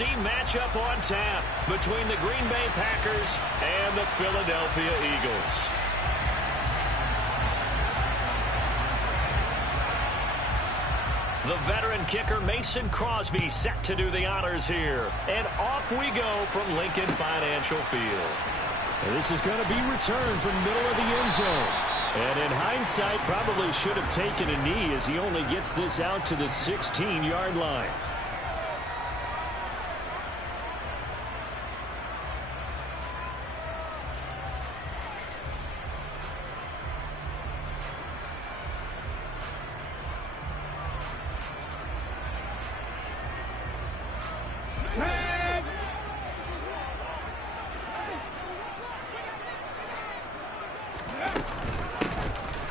must-see matchup on tap between the Green Bay Packers and the Philadelphia Eagles. The veteran kicker Mason Crosby set to do the honors here. And off we go from Lincoln Financial Field. And this is going to be returned from middle of the end zone. And in hindsight, probably should have taken a knee as he only gets this out to the 16-yard line.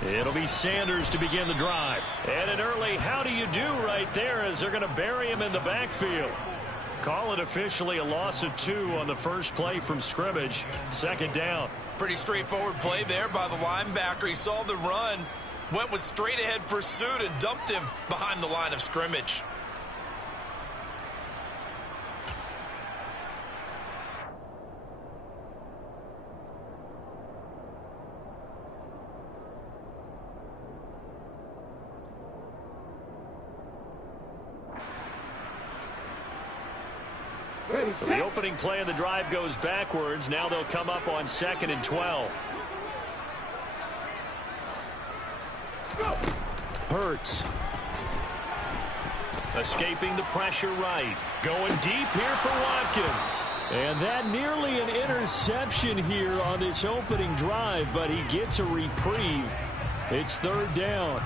It'll be Sanders to begin the drive. And an early how do you do right there as they're going to bury him in the backfield. Call it officially a loss of 2 on the first play from scrimmage. Second down. Pretty straightforward play there by the linebacker. He saw the run, went with straight-ahead pursuit, and dumped him behind the line of scrimmage. So the opening play of the drive goes backwards. Now they'll come up on 2nd and 12. Hurts. Escaping the pressure right. Going deep here for Watkins. And that nearly an interception here on this opening drive, but he gets a reprieve. It's 3rd down.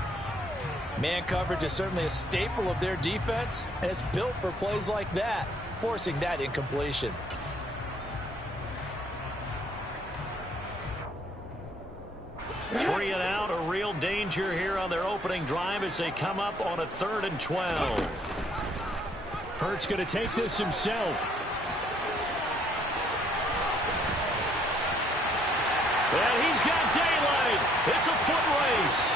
Man coverage is certainly a staple of their defense, and it's built for plays like that, forcing that incompletion. Three and out, a real danger here on their opening drive as they come up on a 3rd and 12. Hurts going to take this himself. And he's got daylight. It's a foot race.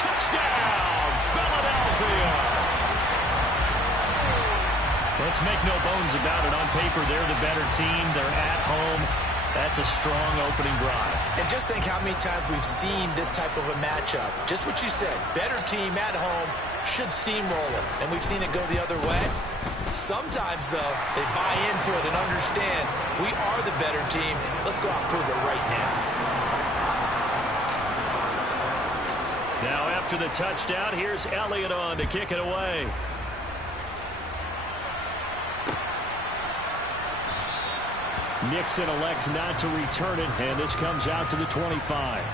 Touchdown, Philadelphia. Let's make no bones about it. On paper, they're the better team. They're at home. That's a strong opening drive. And just think how many times we've seen this type of a matchup. Just what you said, better team at home should steamroll it. And we've seen it go the other way. Sometimes, though, they buy into it and understand we are the better team. Let's go out and prove it right now. Now after the touchdown, here's Elliott on to kick it away. Nixon elects not to return it, and this comes out to the 25.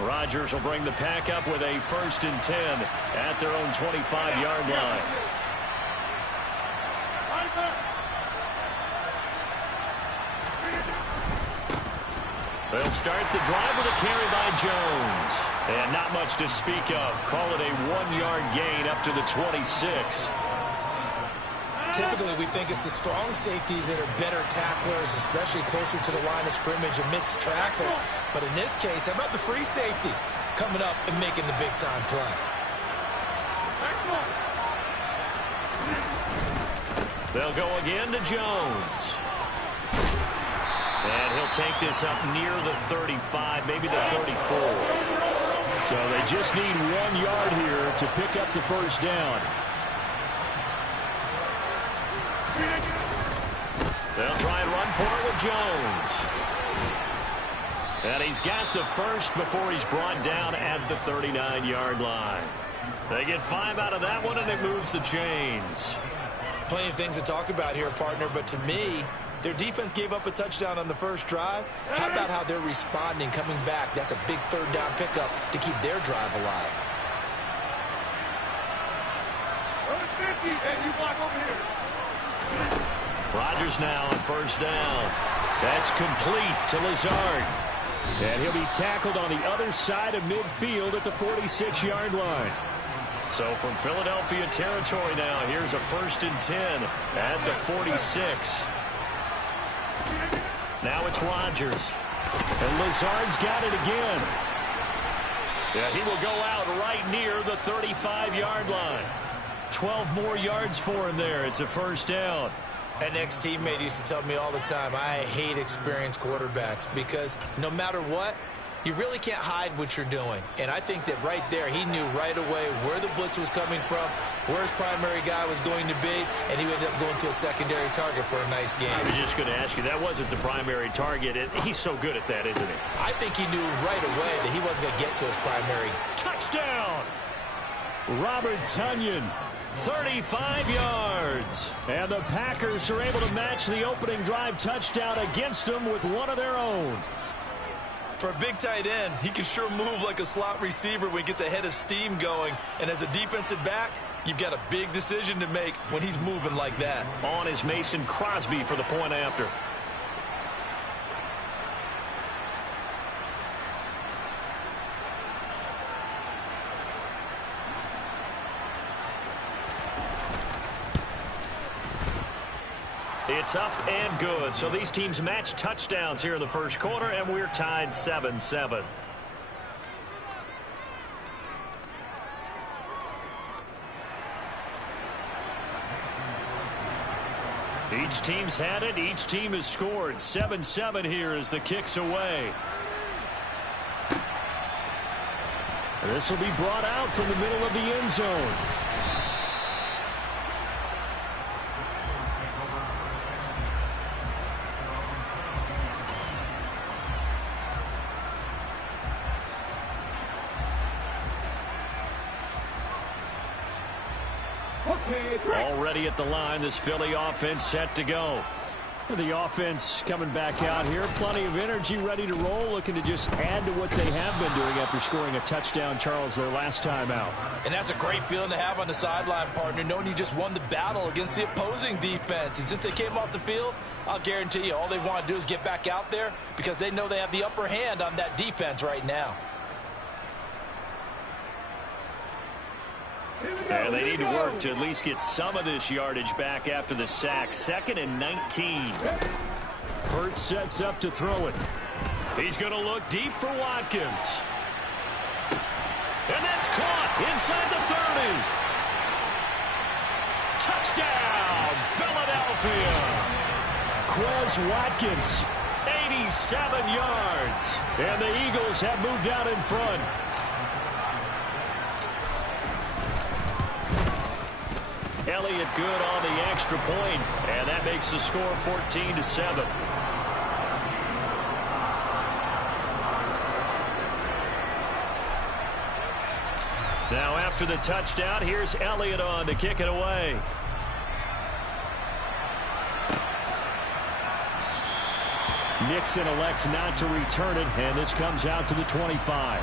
Rodgers will bring the pack up with a 1st and 10 at their own 25-yard line. They'll start the drive with a carry by Jones. And not much to speak of. Call it a 1-yard gain up to the 26. Typically, we think it's the strong safeties that are better tacklers, especially closer to the line of scrimmage amidst traffic. But in this case, how about the free safety coming up and making the big-time play? They'll go again to Jones. And he'll take this up near the 35, maybe the 34. So they just need 1 yard here to pick up the 1st down. They'll try and run for it with Jones. And he's got the first before he's brought down at the 39-yard line. They get 5 out of that one, and it moves the chains. Plenty of things to talk about here, partner, but to me, their defense gave up a touchdown on the first drive. How about how they're responding, coming back? That's a big 3rd down pickup to keep their drive alive. Rodgers now on 1st down. That's complete to Lazard. And he'll be tackled on the other side of midfield at the 46-yard line. So from Philadelphia territory now, here's a 1st and 10 at the 46. Now it's Rodgers. And Lazard's got it again. Yeah, he will go out right near the 35-yard line. 12 more yards for him there. It's a first down. An ex-teammate used to tell me all the time, I hate experienced quarterbacks because no matter what, you really can't hide what you're doing. And I think that right there, he knew right away where the blitz was coming from, where his primary guy was going to be, and he ended up going to a secondary target for a nice game. I was just going to ask you, that wasn't the primary target. He's so good at that, isn't he? I think he knew right away that he wasn't going to get to his primary. Touchdown! Robert Tonyan, 35 yards. And the Packers are able to match the opening drive touchdown against them with one of their own. For a big tight end, he can sure move like a slot receiver when he gets a head of steam going. And as a defensive back, you've got a big decision to make when he's moving like that. On is Mason Crosby for the point after. It's up and good. So these teams match touchdowns here in the first quarter, and we're tied 7-7. Each team's had it. Each team has scored. 7-7 here as the kick's away. This will be brought out from the middle of the end zone. Already at the line, this Philly offense set to go. The offense coming back out here. Plenty of energy, ready to roll, looking to just add to what they have been doing after scoring a touchdown, Charles, their last time out. And that's a great feeling to have on the sideline, partner, knowing you just won the battle against the opposing defense. And since they came off the field, I'll guarantee you all they want to do is get back out there because they know they have the upper hand on that defense right now. And they need to work to at least get some of this yardage back after the sack. 2nd and 19. Hurts sets up to throw it. He's going to look deep for Watkins. And that's caught inside the 30. Touchdown, Philadelphia. Quez Watkins, 87 yards. And the Eagles have moved out in front. Elliott good on the extra point, and that makes the score 14-7. Now after the touchdown, here's Elliott on to kick it away. Nixon elects not to return it, and this comes out to the 25.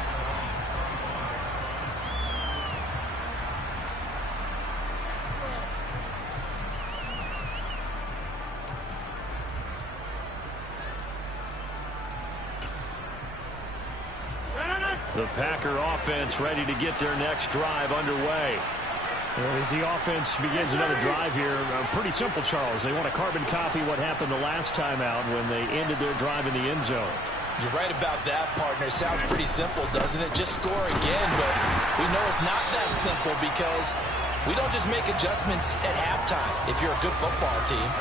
The Packer offense ready to get their next drive underway. As the offense begins another drive here, pretty simple, Charles. They want to carbon copy what happened the last time out when they ended their drive in the end zone. You're right about that, partner. Sounds pretty simple, doesn't it? Just score again, but we know it's not that simple because we don't just make adjustments at halftime if you're a good football team.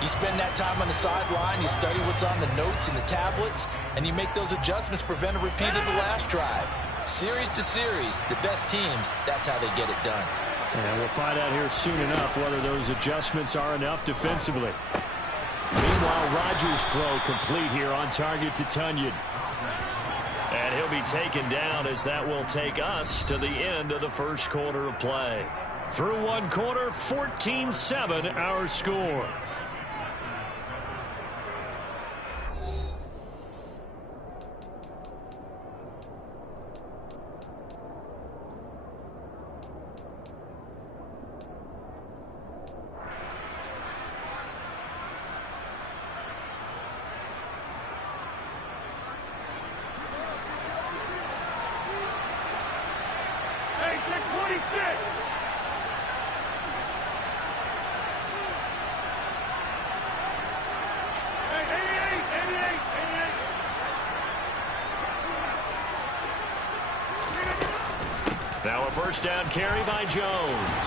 You spend that time on the sideline, you study what's on the notes and the tablets, and you make those adjustments, prevent a repeat of the last drive. Series to series, the best teams, that's how they get it done. And we'll find out here soon enough whether those adjustments are enough defensively. Meanwhile, Rodgers' throw complete here on target to Tonyan. And he'll be taken down as that will take us to the end of the first quarter of play. Through one quarter, 14-7 our score. Now a first down carry by Jones.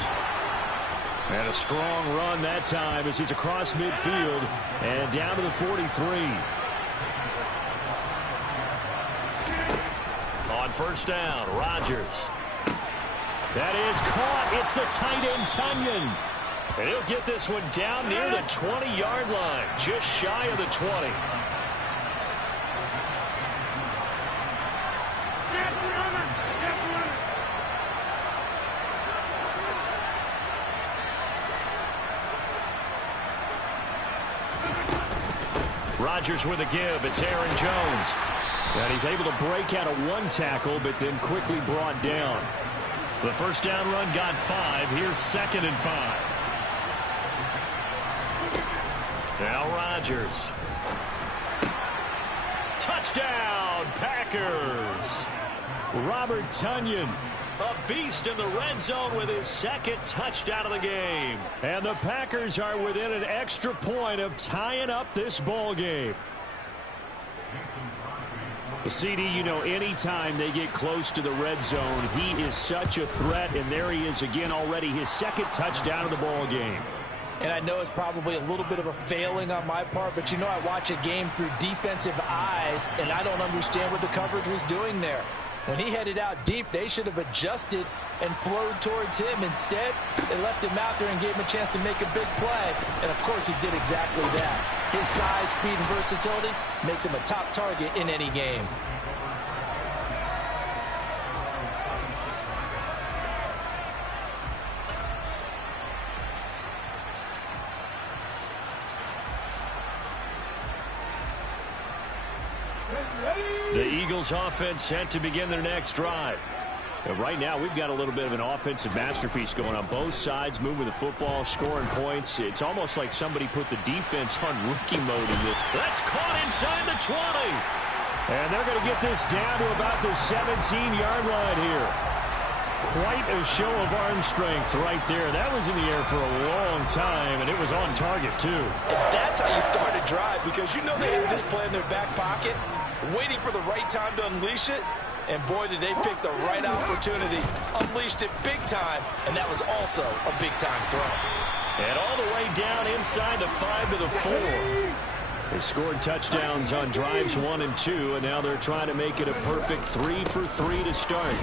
And a strong run that time as he's across midfield and down to the 43. On first down, Rodgers. That is caught. It's the tight end, Tunyon. And he'll get this one down near the 20-yard line, just shy of the 20. Rodgers with a give. It's Aaron Jones. And he's able to break out of one tackle, but then quickly brought down. The first down run got 5. Here's 2nd and 5. Now Rodgers. Touchdown, Packers. Robert Tunyon, a beast in the red zone with his 2nd touchdown of the game. And the Packers are within an extra point of tying up this ball game. CD, you know, anytime they get close to the red zone, he is such a threat, and there he is again already, his 2nd touchdown of the ball game. And I know it's probably a little bit of a failing on my part, but you know I watch a game through defensive eyes, and I don't understand what the coverage was doing there. When he headed out deep, they should have adjusted and flowed towards him. Instead, they left him out there and gave him a chance to make a big play. And, of course, he did exactly that. His size, speed, and versatility makes him a top target in any game. The Eagles offense set to begin their next drive. And right now, we've got a little bit of an offensive masterpiece going on. Both sides moving the football, scoring points. It's almost like somebody put the defense on rookie mode in it. That's caught inside the 20. And they're going to get this down to about the 17-yard line here. Quite a show of arm strength right there. That was in the air for a long time, and it was on target, too. And that's how you start a drive, because you know they have this play in their back pocket, waiting for the right time to unleash it. And boy, did they pick the right opportunity. Unleashed it big time, and that was also a big-time throw. And all the way down inside the 5 to the 4. They scored touchdowns on drives 1 and 2, and now they're trying to make it a perfect 3 for 3 to start.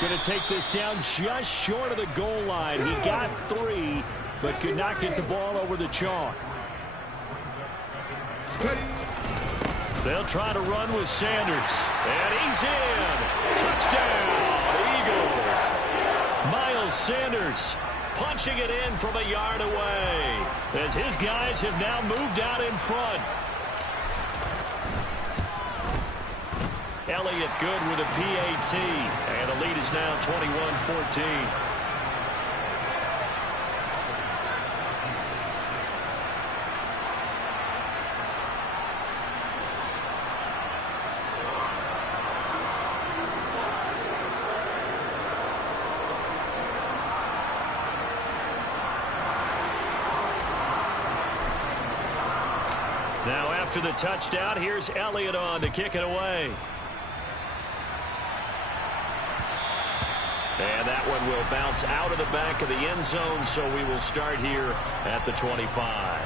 Going to take this down just short of the goal line. He got 3, but could not get the ball over the chalk. They'll try to run with Sanders. And he's in. Touchdown, Eagles. Miles Sanders punching it in from a yard away as his guys have now moved out in front. Elliott good with a PAT. And the lead is now 21-14. Now after the touchdown, here's Elliott on to kick it away. And that one will bounce out of the back of the end zone, so we will start here at the 25.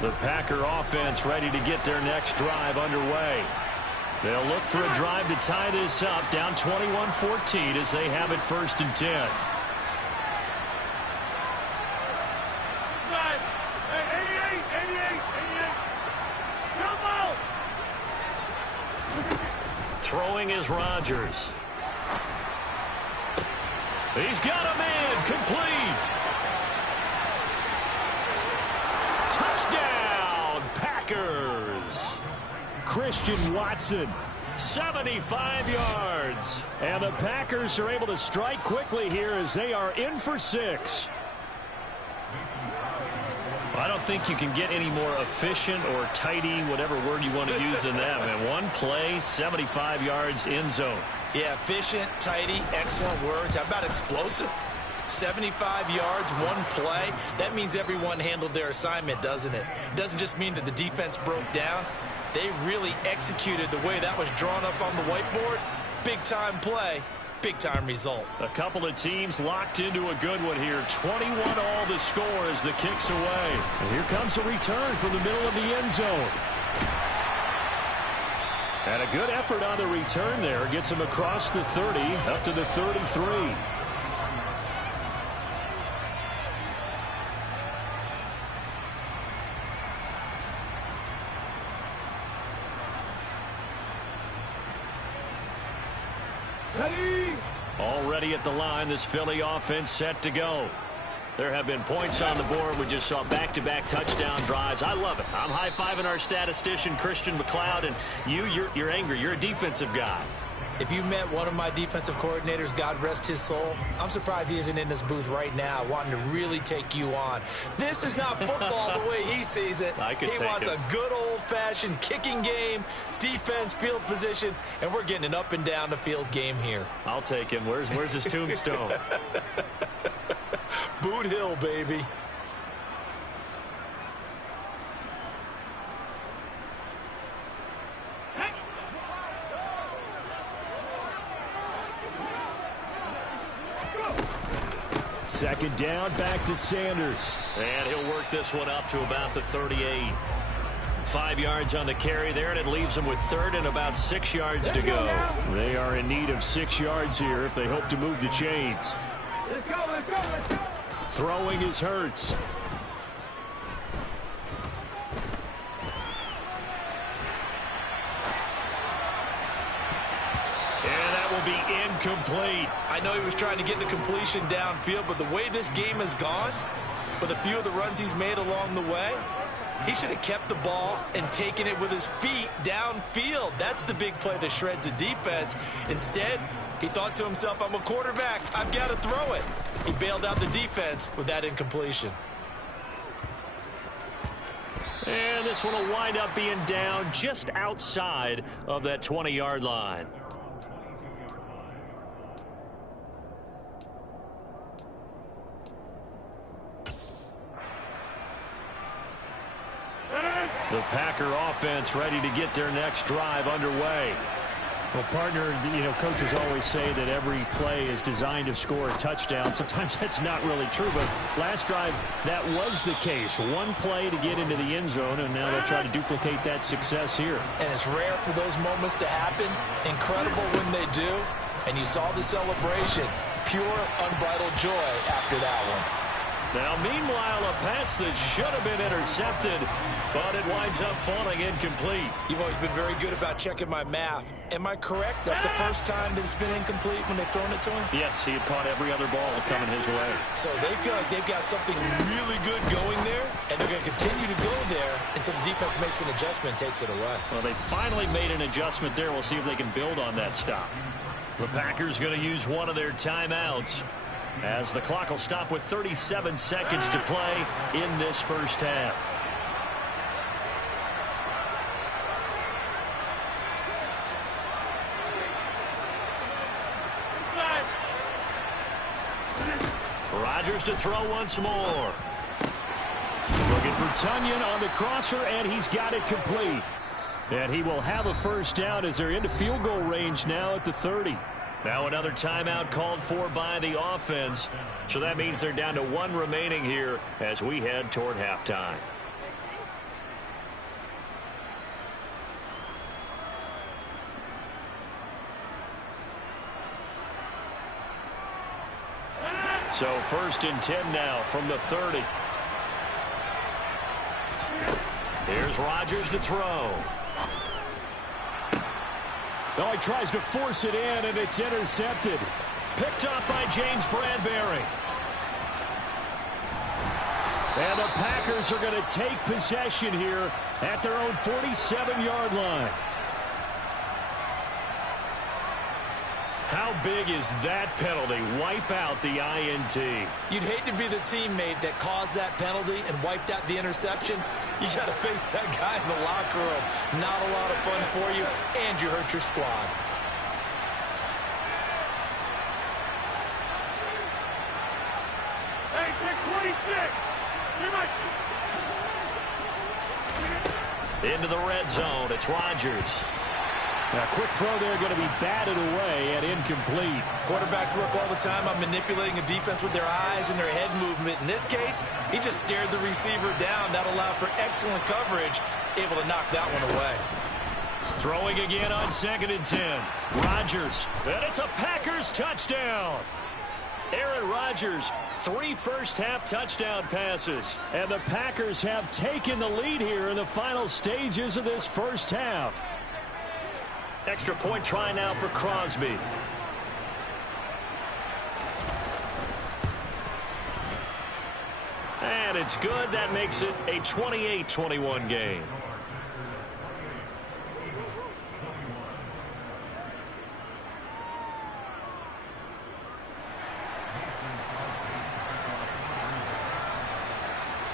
The Packer offense ready to get their next drive underway. They'll look for a drive to tie this up, down 21-14 as they have it 1st and 10. Throwing is Rodgers. He's got him in, complete. Touchdown, Packers. Christian Watson, 75 yards. And the Packers are able to strike quickly here as they are in for 6. I don't think you can get any more efficient or tidy, whatever word you want to use in that. Man, one play, 75 yards, end zone. Yeah, efficient, tidy, excellent words. How about explosive? 75 yards, one play. That means everyone handled their assignment, doesn't it? It doesn't just mean that the defense broke down. They really executed the way that was drawn up on the whiteboard. Big-time play, big-time result. A couple of teams locked into a good one here. 21 all the score as the kick's away. And here comes a return from the middle of the end zone. And a good effort on the return there. Gets him across the 30, up to the 33. Already at the line, this Philly offense set to go. There have been points on the board. We just saw back-to-back touchdown drives. I love it. I'm high-fiving our statistician, Christian McLeod, and you're angry. You're a defensive guy. If you met one of my defensive coordinators, God rest his soul, I'm surprised he isn't in this booth right now wanting to really take you on. This is not football the way he sees it. He wants a good old-fashioned kicking game, defense, field position, and we're getting an up-and-down-the-field game here. I'll take him. Where's his tombstone? Boot Hill, baby. Second down, back to Sanders. And he'll work this one up to about the 38. 5 yards on the carry there, and it leaves them with third and about 6 yards to go. They are in need of 6 yards here if they hope to move the chains. Let's go, let's go, let's go. Throwing is Hurts. And that will be incomplete. I know he was trying to get the completion downfield, but the way this game has gone, with a few of the runs he's made along the way, he should have kept the ball and taken it with his feet downfield. That's the big play that shreds a defense. Instead, he thought to himself, I'm a quarterback. I've got to throw it. He bailed out the defense with that incompletion. And this one will wind up being down just outside of that 20-yard line. The Packer offense ready to get their next drive underway. Well, partner, coaches always say that every play is designed to score a touchdown. Sometimes that's not really true, but last drive, that was the case. One play to get into the end zone, and now they'll try to duplicate that success here. And it's rare for those moments to happen. Incredible when they do. And you saw the celebration. Pure, unbridled joy after that one. Now, meanwhile, a pass that should have been intercepted, but it winds up falling incomplete. You've always been very good about checking my math. Am I correct? That's the first time that it's been incomplete when they've thrown it to him? Yes, he had caught every other ball coming his way. So they feel like they've got something really good going there, and they're going to continue to go there until the defense makes an adjustment and takes it away. Well, they finally made an adjustment there. We'll see if they can build on that stop. The Packers going to use one of their timeouts, as the clock will stop with 37 seconds to play in this first half. Rodgers to throw once more. Looking for Tunyon on the crosser, and he's got it complete. And he will have a first down as they're into field goal range now at the 30. Now another timeout called for by the offense. So that means they're down to one remaining here as we head toward halftime. So 1st and 10 now from the 30. Here's Rodgers to throw. Oh, he tries to force it in, and it's intercepted. Picked up by James Bradbury. And the Packers are going to take possession here at their own 47-yard line. How big is that penalty? Wipe out the INT. You'd hate to be the teammate that caused that penalty and wiped out the interception. You got to face that guy in the locker room. Not a lot of fun for you, and you hurt your squad. Into the red zone, it's Rodgers. A quick throw there going to be batted away and incomplete. Quarterbacks work all the time on manipulating a defense with their eyes and their head movement. In this case, he just stared the receiver down. That allowed for excellent coverage, able to knock that one away. Throwing again on 2nd and 10. Rodgers, and it's a Packers touchdown. Aaron Rodgers, 3 first-half touchdown passes. And the Packers have taken the lead here in the final stages of this first half. Extra point try now for Crosby. And it's good. That makes it a 28-21 game.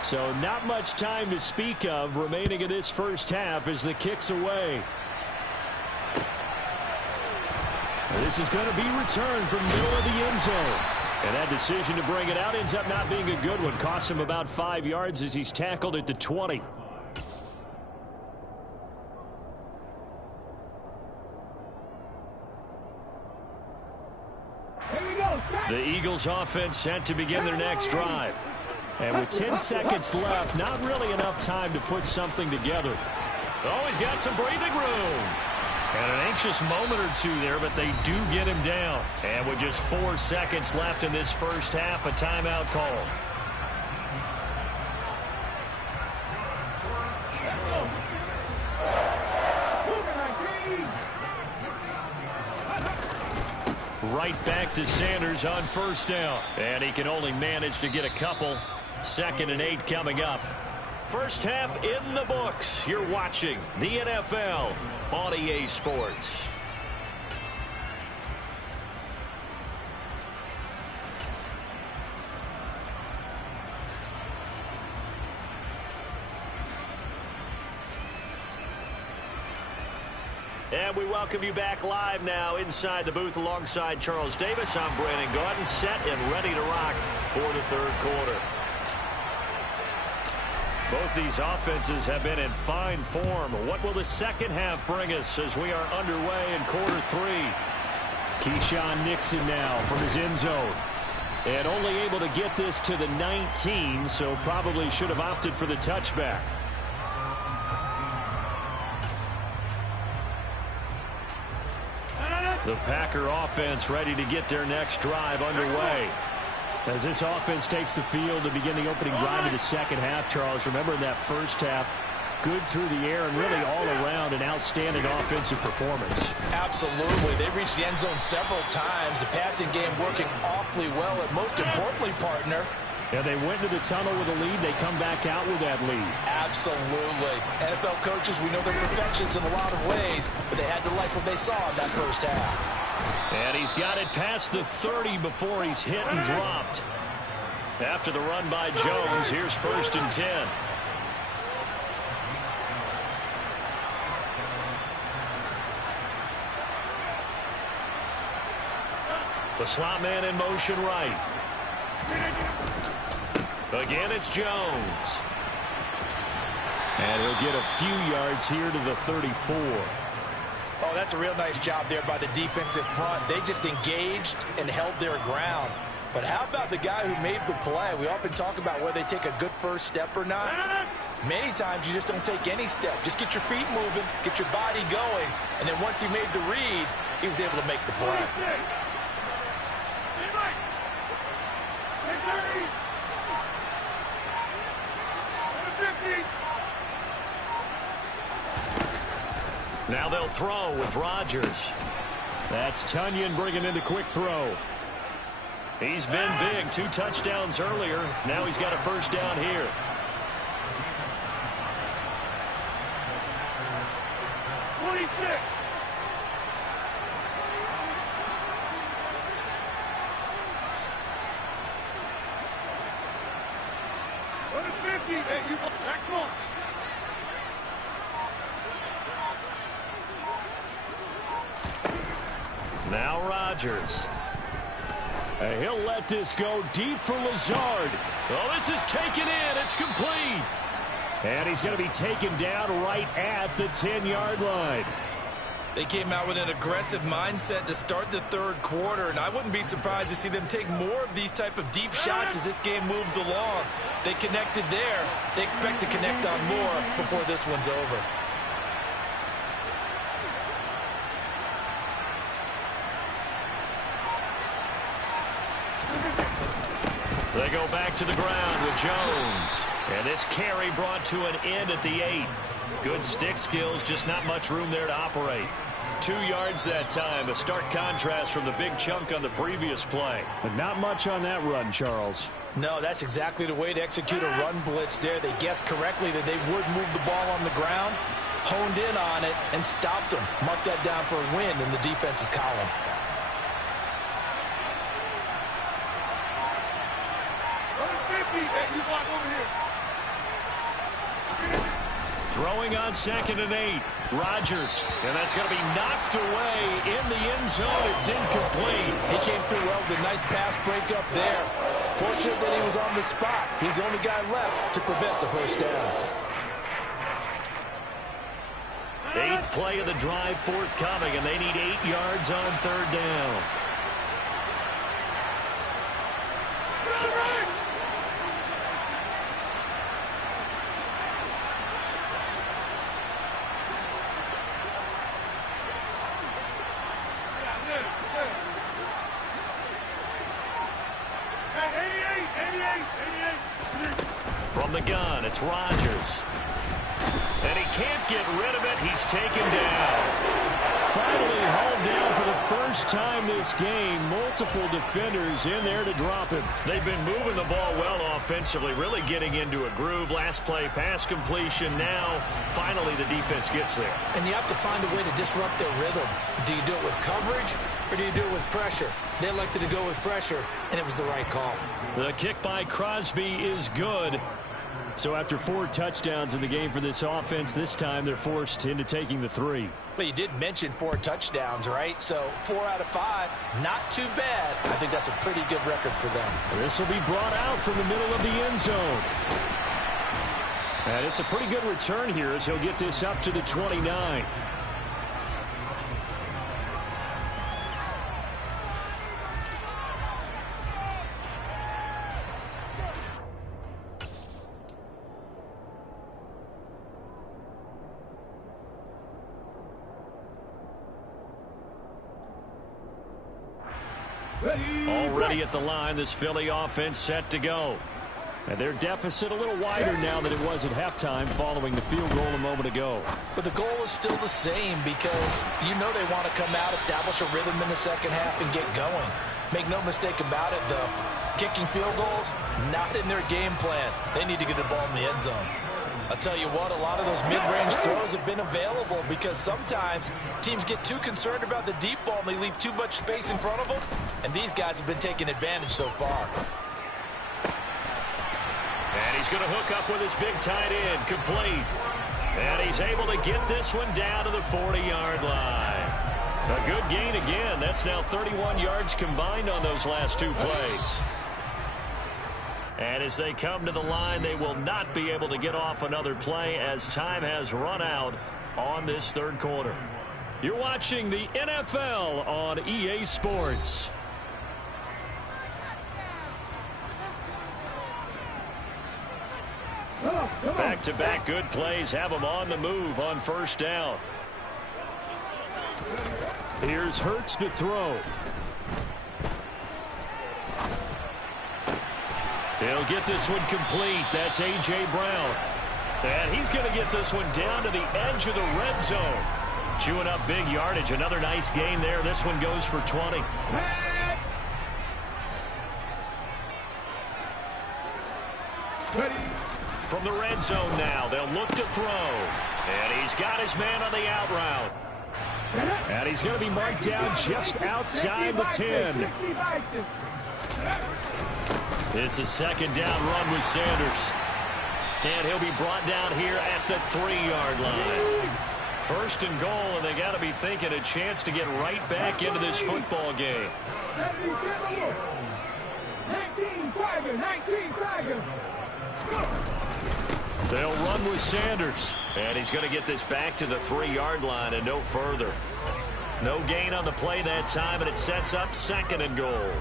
So not much time to speak of remaining in this first half as the kick's away. This is going to be returned from middle of the end zone. And that decision to bring it out ends up not being a good one. Costs him about 5 yards as he's tackled at the 20. The Eagles offense set to begin their next drive. And with 10 seconds left, not really enough time to put something together. Oh, he's got some breathing room. And an anxious moment or two there, but they do get him down. And with just 4 seconds left in this first half, a timeout call. Right back to Sanders on first down. And he can only manage to get a couple. 2nd and 8 coming up. First half in the books. You're watching the NFL on EA Sports. And we welcome you back live now inside the booth alongside Charles Davis. I'm Brandon Gaudin, set and ready to rock for the third quarter. Both these offenses have been in fine form. What will the second half bring us as we are underway in quarter 3? Keyshawn Nixon now from his end zone. And only able to get this to the 19, so probably should have opted for the touchback. The Packer offense ready to get their next drive underway. As this offense takes the field to begin the opening drive of the second half, Charles, remember in that first half, good through the air and really all around an outstanding offensive performance. Absolutely. They reached the end zone several times. The passing game working awfully well, and most importantly, partner, yeah, they went to the tunnel with a lead. They come back out with that lead. Absolutely. NFL coaches, we know they're perfectionists in a lot of ways, but they had to like what they saw in that first half. And he's got it past the 30 before he's hit and dropped. After the run by Jones, here's 1st and 10. The slot man in motion right. Again, it's Jones. And he'll get a few yards here to the 34. Oh, that's a real nice job there by the defensive front. They just engaged and held their ground. But how about the guy who made the play? We often talk about whether they take a good first step or not. Many times you just don't take any step. Just get your feet moving, get your body going, and then once he made the read, he was able to make the play. Now they'll throw with Rodgers. That's Tunyon bringing in the quick throw. He's been big. 2 touchdowns earlier. Now he's got a first down here. Now Rodgers. He'll let this go deep for Lazard. Oh, this is taken in. It's complete. And he's going to be taken down right at the 10-yard line. They came out with an aggressive mindset to start the third quarter, and I wouldn't be surprised to see them take more of these type of deep shots as this game moves along. They connected there. They expect to connect on more before this one's over. They go back to the ground with Jones. And this carry brought to an end at the 8. Good stick skills, just not much room there to operate. 2 yards that time, a stark contrast from the big chunk on the previous play. But not much on that run, Charles. No, that's exactly the way to execute a run blitz there. They guessed correctly that they would move the ball on the ground, honed in on it, and stopped them. Mark that down for a win in the defense's column. Throwing on 2nd and 8. Rodgers. And that's going to be knocked away in the end zone. It's incomplete. He came through well with a nice pass breakup there. Fortunate that he was on the spot. He's the only guy left to prevent the first down. 8th play of the drive forthcoming, and they need 8 yards on 3rd down. From the gun, it's Rodgers. And he can't get rid of it. He's taken down. Finally hauled down for the first time this game. Multiple defenders in there to drop him. They've been moving the ball well offensively, really getting into a groove. Last play, pass completion. Now, finally, the defense gets there. And you have to find a way to disrupt their rhythm. Do you do it with coverage, or do you do it with pressure? They elected to go with pressure, and it was the right call. The kick by Crosby is good. So after 4 touchdowns in the game for this offense, this time they're forced into taking the 3. But you did mention 4 touchdowns, right? So 4 out of 5, not too bad. I think that's a pretty good record for them. This will be brought out from the middle of the end zone. And it's a pretty good return here as he'll get this up to the 29. Already at the line, this Philly offense set to go. And their deficit a little wider now than it was at halftime following the field goal a moment ago. But the goal is still the same because you know they want to come out, establish a rhythm in the second half, and get going. Make no mistake about it, though. Kicking field goals, not in their game plan. They need to get the ball in the end zone. I'll tell you what, a lot of those mid-range throws have been available because sometimes teams get too concerned about the deep ball and they leave too much space in front of them. And these guys have been taking advantage so far. And he's going to hook up with his big tight end, complete. And he's able to get this one down to the 40-yard line. A good gain again. That's now 31 yards combined on those last 2 plays. And as they come to the line, they will not be able to get off another play as time has run out on this third quarter. You're watching the NFL on EA Sports. Back-to-back good plays have them on the move on first down. Here's Hurts to throw. He'll get this one complete. That's A.J. Brown. And he's going to get this one down to the edge of the red zone. Chewing up big yardage. Another nice gain there. This one goes for 20. From the red zone now, they'll look to throw. And he's got his man on the out route. And he's going to be marked down just outside the 10. It's a second down run with Sanders. And he'll be brought down here at the 3-yard line. First and goal, and they got to be thinking a chance to get right back into this football game. 19 Tigers. They'll run with Sanders. And he's going to get this back to the 3-yard line and no further. No gain on the play that time, and it sets up 2nd and goal.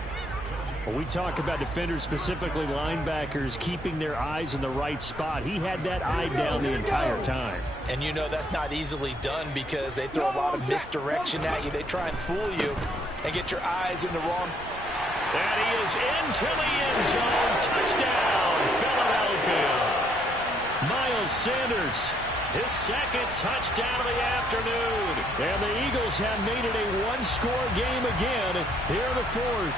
Well, we talk about defenders, specifically linebackers, keeping their eyes in the right spot. He had that eye down the entire time. And you know that's not easily done because they throw a lot of misdirection at you. They try and fool you and get your eyes in the wrong. And he is into the end zone. Touchdown, Philadelphia. Miles Sanders, his 2nd touchdown of the afternoon. And the Eagles have made it a one-score game again here in the 4th.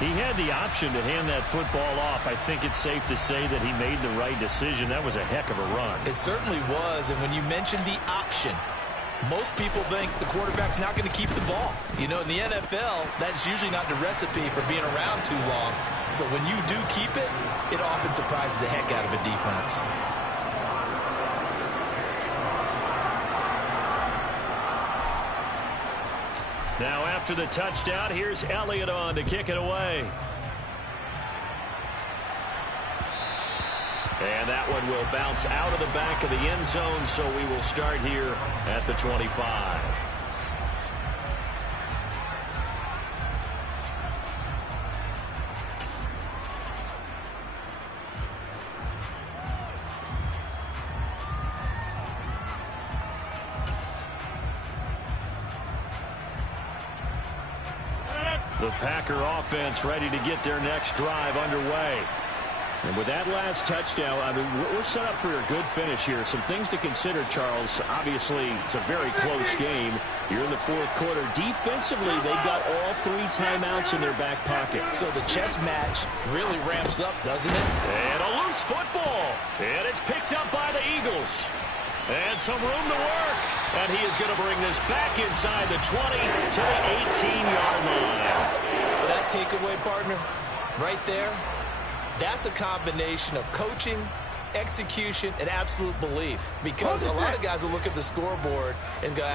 He had the option to hand that football off. I think it's safe to say that he made the right decision. That was a heck of a run. It certainly was. And when you mentioned the option, most people think the quarterback's not going to keep the ball. You know, in the NFL, that's usually not the recipe for being around too long. So when you do keep it, it often surprises the heck out of a defense. Now after the touchdown, here's Elliott on to kick it away. And that one will bounce out of the back of the end zone, so we will start here at the 25. The Packer offense ready to get their next drive underway. And with that last touchdown, I mean, we're set up for a good finish here. Some things to consider, Charles. Obviously, it's a very close game. You're in the 4th quarter. Defensively, they've got all 3 timeouts in their back pocket. So the chess match really ramps up, doesn't it? And a loose football. And it's picked up by the Eagles. And some room to work. And he is going to bring this back inside the 20 to the 18-yard line. That takeaway, partner, right there, that's a combination of coaching, execution, and absolute belief. Because a lot of guys will look at the scoreboard and go,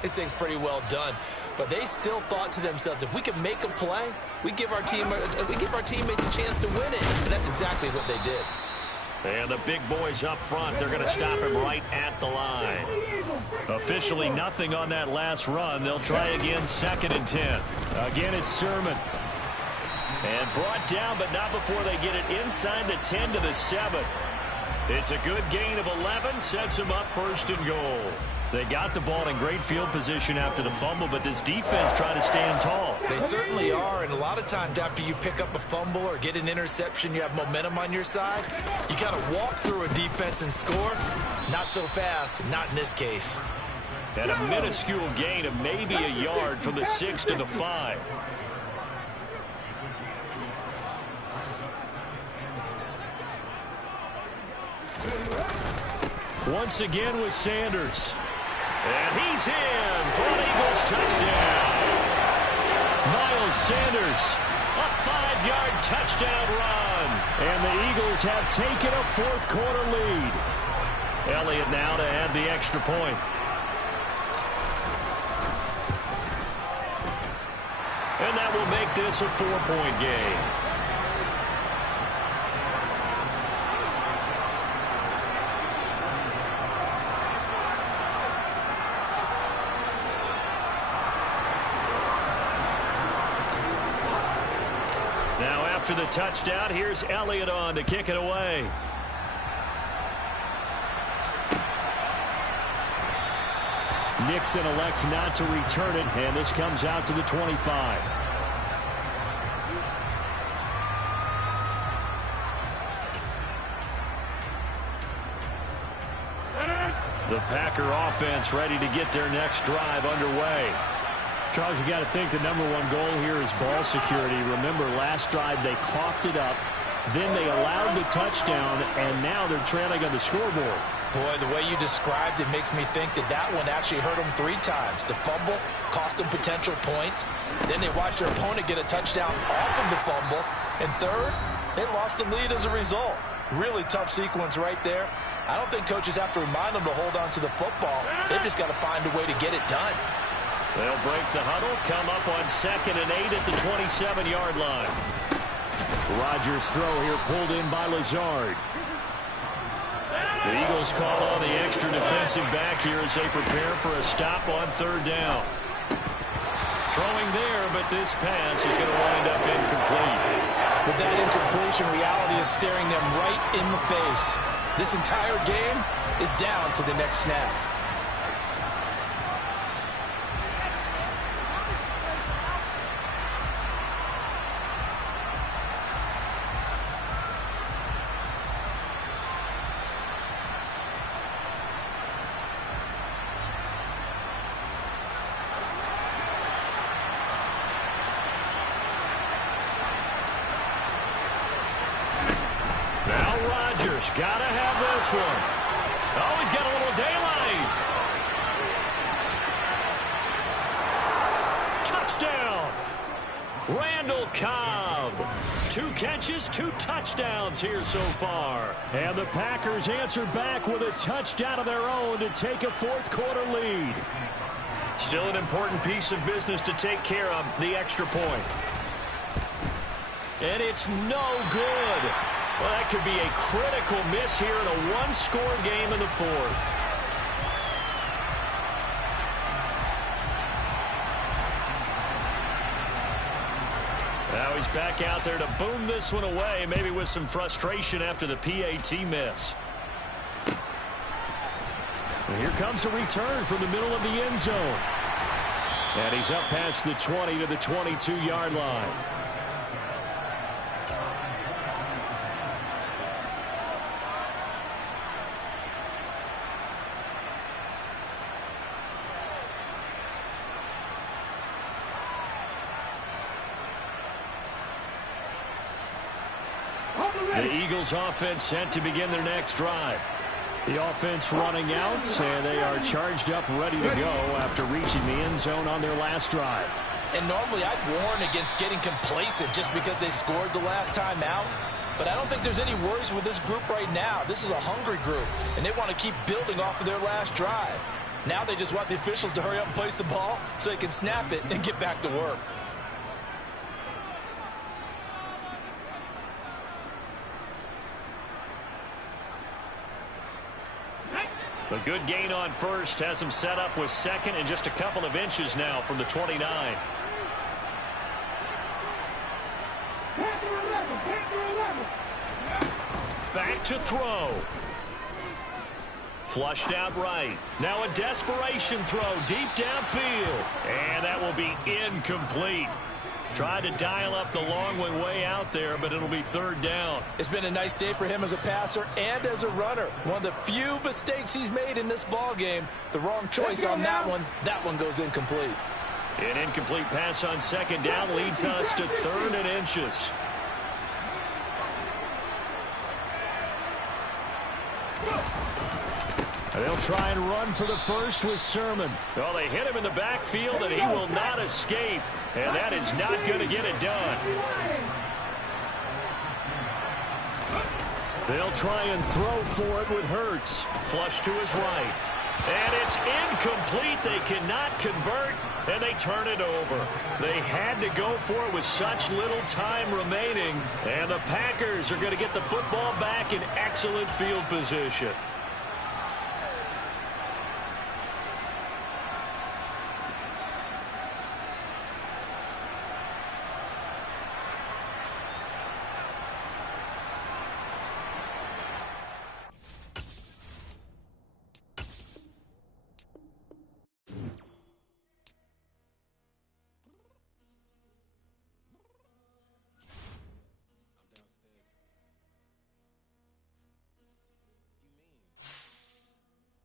this thing's pretty well done. But they still thought to themselves, if we can make a play, we give our teammates a chance to win it. And that's exactly what they did. And the big boys up front, they're going to stop him right at the line. Officially nothing on that last run. They'll try again, 2nd and 10. Again, it's Sermon. And brought down, but not before they get it inside the 10 to the 7. It's a good gain of 11, sets them up 1st and goal. They got the ball in great field position after the fumble, but this defense tried to stand tall. They certainly are, and a lot of times after you pick up a fumble or get an interception, you have momentum on your side. You got to walk through a defense and score. Not so fast, not in this case. And a minuscule gain of maybe a yard from the 6 to the 5. Once again with Sanders. And he's in for an Eagles touchdown. Miles Sanders, a 5-yard touchdown run. And the Eagles have taken a 4th quarter lead. Elliott now to add the extra point. And that will make this a 4-point game. After the touchdown, here's Elliott on to kick it away. Nixon elects not to return it, and this comes out to the 25. The Packer offense ready to get their next drive underway. Charles, you got to think the #1 goal here is ball security. Remember, last drive they coughed it up, then they allowed the touchdown, and now they're trailing on the scoreboard. Boy, the way you described it makes me think that one actually hurt them 3 times. The fumble cost them potential points. Then they watched their opponent get a touchdown off of the fumble. And third, they lost the lead as a result. Really tough sequence right there. I don't think coaches have to remind them to hold on to the football. They've just got to find a way to get it done. They'll break the huddle, come up on 2nd and 8 at the 27-yard line. Rodgers' throw here pulled in by Lazard. Eagles call on the extra defensive back here as they prepare for a stop on third down. Throwing there, but this pass is going to wind up incomplete. With that incompletion, reality is staring them right in the face. This entire game is down to the next snap. Gotta have this one. Oh, he's got a little daylight. Touchdown. Randall Cobb. 2 catches, 2 touchdowns here so far. And the Packers answer back with a touchdown of their own to take a fourth-quarter lead. Still an important piece of business to take care of, the extra point. And it's no good. Well, that could be a critical miss here in a one-score game in the fourth. Now he's back out there to boom this one away, maybe with some frustration after the PAT miss. And here comes a return from the middle of the end zone. And he's up past the 20 to the 22-yard line. The Eagles offense set to begin their next drive. The offense running out, and they are charged up, ready to go after reaching the end zone on their last drive. And normally I'd warn against getting complacent just because they scored the last time out. But I don't think there's any worries with this group right now. This is a hungry group, and they want to keep building off of their last drive. Now they just want the officials to hurry up and place the ball so they can snap it and get back to work. A good gain on first has him set up with second and just a couple of inches now from the 29. Back to throw. Flushed out right. Now a desperation throw deep downfield. And that will be incomplete. Tried to dial up the long one way out there, but it'll be third down. It's been a nice day for him as a passer and as a runner. One of the few mistakes he's made in this ball game. The wrong choice on that one. That one goes incomplete. An incomplete pass on second down leads us to 3rd and inches. They'll try and run for the first with Sermon. Well, they hit him in the backfield, and he will not escape. And that is not going to get it done. They'll try and throw for it with Hurts. Flush to his right. And it's incomplete. They cannot convert, and they turn it over. They had to go for it with such little time remaining. And the Packers are going to get the football back in excellent field position.